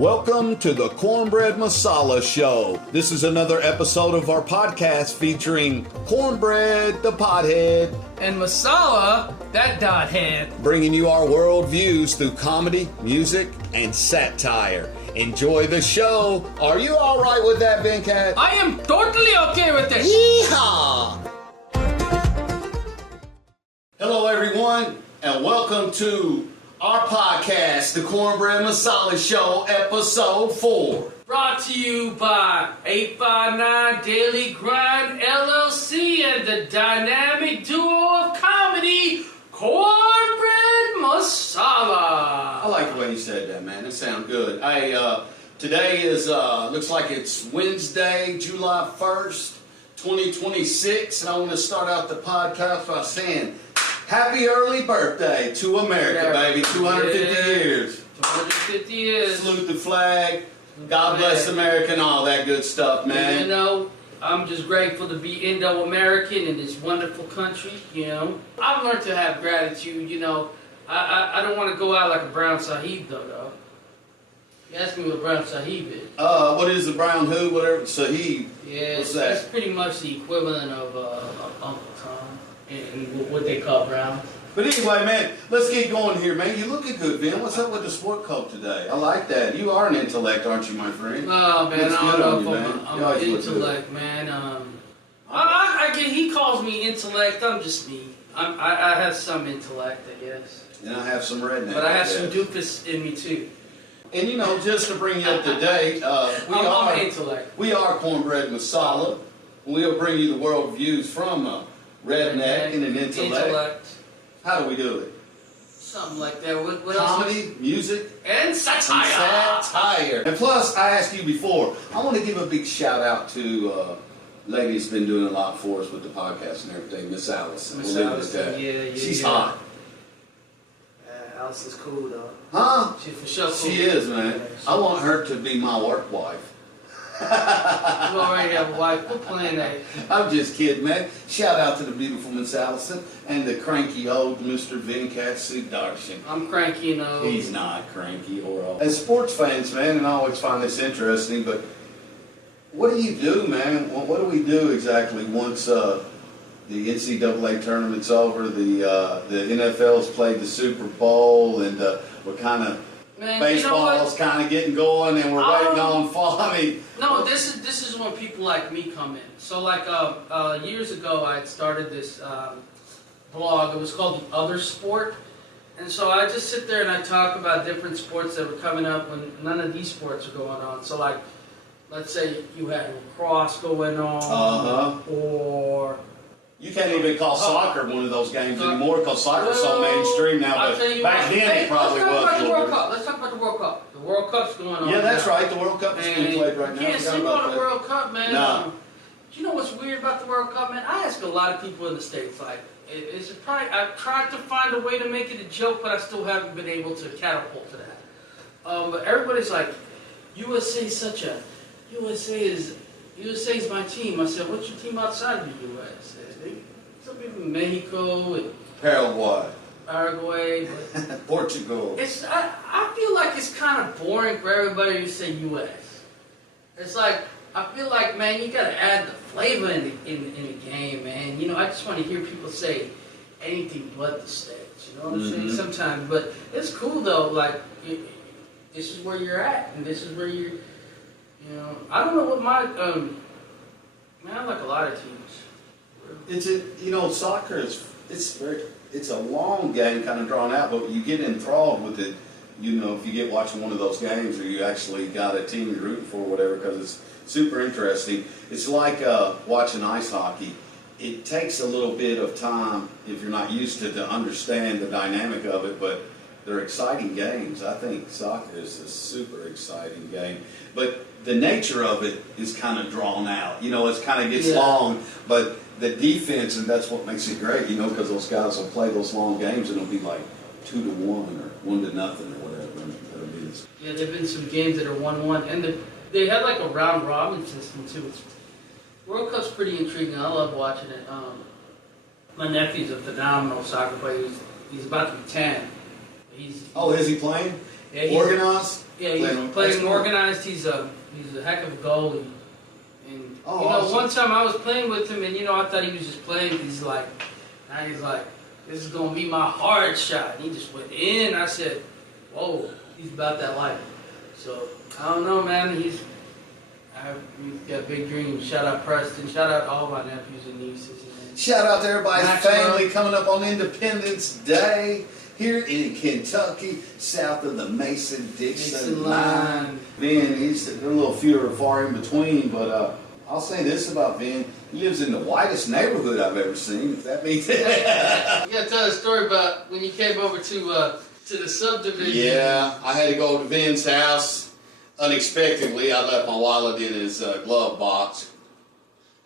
Welcome to the Cornbread Masala Show. This is another episode of our podcast featuring Cornbread, the pothead, and Masala, that dothead. Bringing you our world views through comedy, music, and satire. Enjoy the show. Are you all right with that, Venkat? I am totally okay with it. Yeehaw! Hello, everyone, and welcome to our podcast, the Cornbread Masala Show, episode 4. Brought to you by 859 Daily Grind LLC and the dynamic duo of comedy, Cornbread Masala. I like the way you said that, man. That sounds good. Today is, looks like it's Wednesday, July 1st, 2026, and I want to start out the podcast by saying, happy early birthday to America, baby. 250 years. 250 years. Salute the flag. God bless America and all that good stuff, man. You know, I'm just grateful to be Indo-American in this wonderful country, you know. I've learned to have gratitude, you know. I don't want to go out like a brown sahib, though. You ask me what brown sahib is. What is the brown who, whatever, sahib? Yeah, what's that? It's pretty much the equivalent of Uncle Tom. And what they call brown. But anyway, man, let's get going here, man. You looking good, Vin. What's up with the sport coat today? I like that. You are an intellect, aren't you, my friend? Oh, man, Looks I good on don't you, know man. if I'm an intellect, man. He calls me intellect. I'm just me. I have some intellect, I guess. And I have some redneck. But I have some doofus in me, too. And, you know, just to bring you up to date, I'm intellect. We are Cornbread Masala. We'll bring you the world views from redneck and an intellect. How do we do it? Something like that. What Comedy, else? music, And satire. Satire. And plus, I asked you before, I want to give a big shout out to a lady that's been doing a lot for us with the podcast and everything, Miss Allison. Miss Allison, yeah. She's hot. Allison's cool, though. Huh? She's for sure cool. She is, man. Yeah, I want her to be my work wife. You already have a wife. Quit playing that. I'm just kidding, man. Shout out to the beautiful Miss Allison and the cranky old Mr. Venkat Sudarshan. I'm cranky and old. He's not cranky or old. As sports fans, man, and I always find this interesting, but what do you do, man? What do we do exactly once the NCAA tournament's over, the NFL's played the Super Bowl, and we're kind of baseball's kind of getting going, and we're waiting on fall. I mean, no, this is when people like me come in. So like years ago, I had started this blog. It was called The Other Sport, and so I just sit there and I talk about different sports that were coming up when none of these sports are going on. So like, let's say you had lacrosse going on, or you can't even call soccer one of those games anymore because soccer's so mainstream now. But back then it probably was. Let's talk about the World Cup. The World Cup's going on. Yeah, that's right. The World Cup is being played right now. You can't sleep on the World Cup, man. No. Do you know what's weird about the World Cup, man? I ask a lot of people in the States, like, I've tried to find a way to make it a joke, but I still haven't been able to catapult to that. But everybody's like, USA is my team. I said, what's your team outside of the U.S.? Some people from Mexico and Paraguay. Portugal. I feel like it's kind of boring for everybody to say U.S. It's like, I feel like, man, you got to add the flavor in the game, man. You know, I just want to hear people say anything but the States. You know what I'm saying? Sometimes. But it's cool, though. Like, this is where you're at, and this is where you're... You know, I don't know what my man. I like a lot of teams. Soccer it's a long game, kind of drawn out, but you get enthralled with it. You know, if you get watching one of those games, or you actually got a team you're rooting for, or whatever, because it's super interesting. It's like watching ice hockey. It takes a little bit of time if you're not used to understand the dynamic of it, but they're exciting games. I think soccer is a super exciting game, but the nature of it is kind of drawn out. You know, it kind of gets long, but the defense, and that's what makes it great, you know, because those guys will play those long games and it'll be like 2-1 or 1-0 or whatever. Yeah, there have been some games that are 1-1, and they had like a round robin system too. World Cup's pretty intriguing. I love watching it. My nephew's a phenomenal soccer player. He's about to be 10. Oh, is he playing? Yeah, Organized? Yeah, he's playing organized. He's a heck of a goalie. And awesome. one time I was playing with him, and I thought he was just playing. He's like, this is gonna be my hard shot. And he just went in. I said, whoa, he's about that life. So I don't know, man. He's got big dreams. Shout out Preston. Shout out all my nephews and nieces. And shout out to everybody's Maxwell. family coming up on Independence Day here in Kentucky, south of the Mason-Dixon line. Vin, he's a little few or far in between, but I'll say this about Vin. He lives in the whitest neighborhood I've ever seen, if that means it. You gotta tell a story about when you came over to the subdivision. Yeah, I had to go to Vin's house unexpectedly. I left my wallet in his glove box.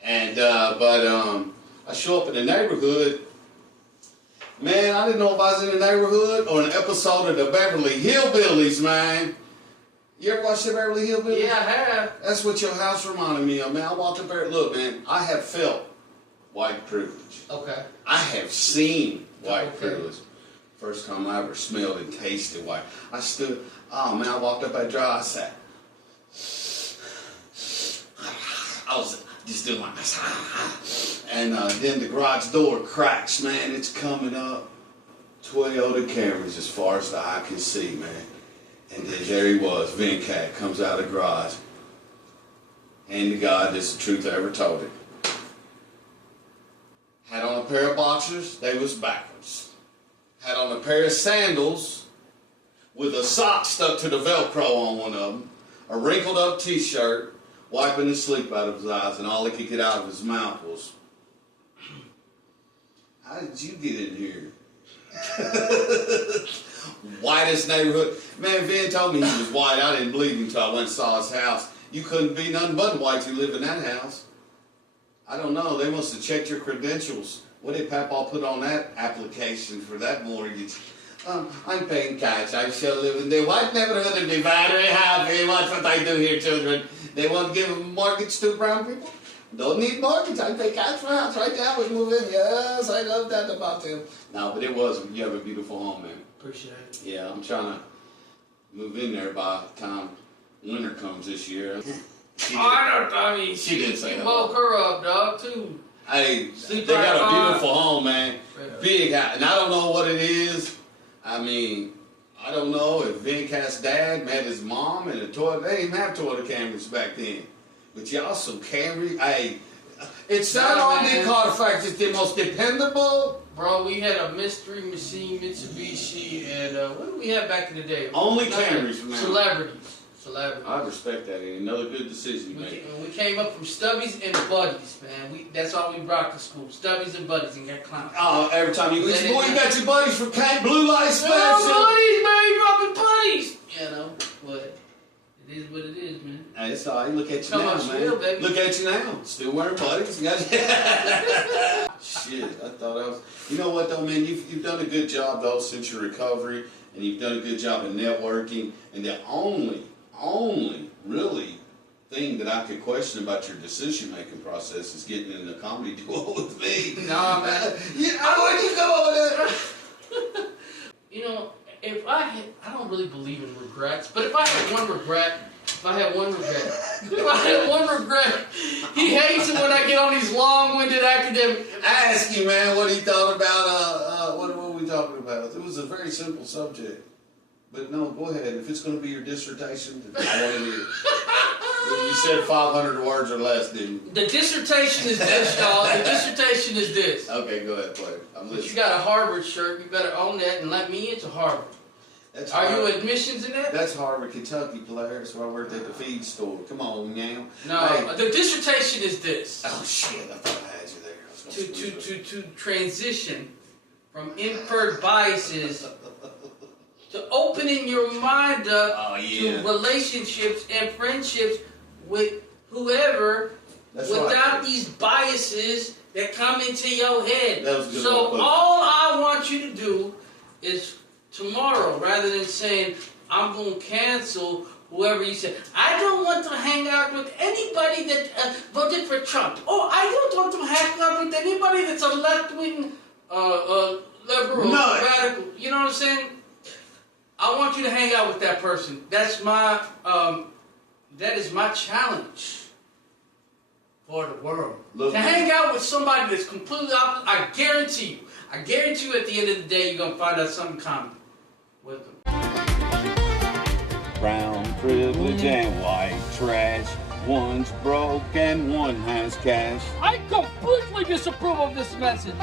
And, I show up in the neighborhood. Man, I didn't know if I was in the neighborhood or an episode of the Beverly Hillbillies, man. You ever watched the Beverly Hillbillies? Yeah, I have. That's what your house reminded me of, man. I walked up there. Look, man, I have felt white privilege. Okay. I have seen white privilege. First time I ever smelled and tasted white. I stood, oh man, I walked up that drive, I sat. I was just doing my, and then the garage door cracks, man. It's coming up. Toyota Camrys as far as the eye can see, man. And then there he was, Venkat comes out of the garage. Hand to God, this is the truth I ever told him. Had on a pair of boxers, they was backwards. Had on a pair of sandals with a sock stuck to the Velcro on one of them, a wrinkled up t-shirt, wiping the sleep out of his eyes, and all he could get out of his mouth was, how did you get in here? Whitest neighborhood. Man, Vin told me he was white. I didn't believe him until I went and saw his house. You couldn't be nothing but white who lived in that house. I don't know. They must have checked your credentials. What did Papa put on that application for that mortgage? I'm paying cash. I shall live in the white neighborhood and be very happy. Watch what I do here, children. They want to give a mortgage to brown people? Don't need mortgage. I pay cash for a house right now. We move in. Yes, I love that about them. No, but it was. You have a beautiful home, man. Appreciate it. Yeah, I'm trying to move in there by the time winter comes this year. I mean, she didn't say you that. Woke her up, dog, too. Hey, they got a beautiful home, man. Yeah. Big house. And I don't know what it is. I mean, I don't know if Venkat's dad met his mom in a Toyota. They didn't have Toyota Camrys back then. But y'all some Camry. Hey, it's not on the Carfax. It's the most dependable. Bro, we had a Mystery Machine Mitsubishi, and what did we have back in the day? Only Camrys from now. Celebrities. I respect that. Another good decision you made. We came up from Stubbies and Buddies, man. That's all we brought to school. Stubbies and Buddies, and got clowned. Oh, every time you go, boy, you got your buddies from Blue Light Special. Buddies, man, you rocking buddies. You know, but it is what it is, man. Hey, it's all right. Look at you Come now, on, man. still, baby. Look at you now. Still wearing buddies. Shit, I thought I was. You know what, though, man? You've done a good job, though, since your recovery, and you've done a good job of networking. And the only really thing that I could question about your decision-making process is getting in the comedy duo with me. Nah, man. Where'd you go with that? You know, if I don't really believe in regrets, but if I had one regret, he hates it when I get on these long-winded academic. Ask you, man, what he thought about, what were we talking about? It was a very simple subject. But no, go ahead. If it's going to be your dissertation, I want to hear it. You said 500 words or less, didn't you? The dissertation is this, y'all. The dissertation is this. Okay, go ahead, play. I'm listening. You got a Harvard shirt. You better own that and let me into Harvard. Are you admissions in that? That's Harvard, Kentucky, player. That's where I worked at the feed store. Come on, now. No, hey. The dissertation is this. Oh, shit. I thought I had you there. To transition from inferred biases to opening your mind up to relationships and friendships with whoever without these biases that come into your head. So all I want you to do is tomorrow, rather than saying, I'm going to cancel whoever you say, I don't want to hang out with anybody that voted for Trump. Oh, I don't want to hang out with anybody that's a left-wing, liberal, radical. You know what I'm saying? I want you to hang out with that person. That is my challenge for the world. To hang out with somebody that's completely opposite. I guarantee you at the end of the day, you're going to find out something common with them. Brown privilege and white trash. One's broke and one has cash. I completely disapprove of this message.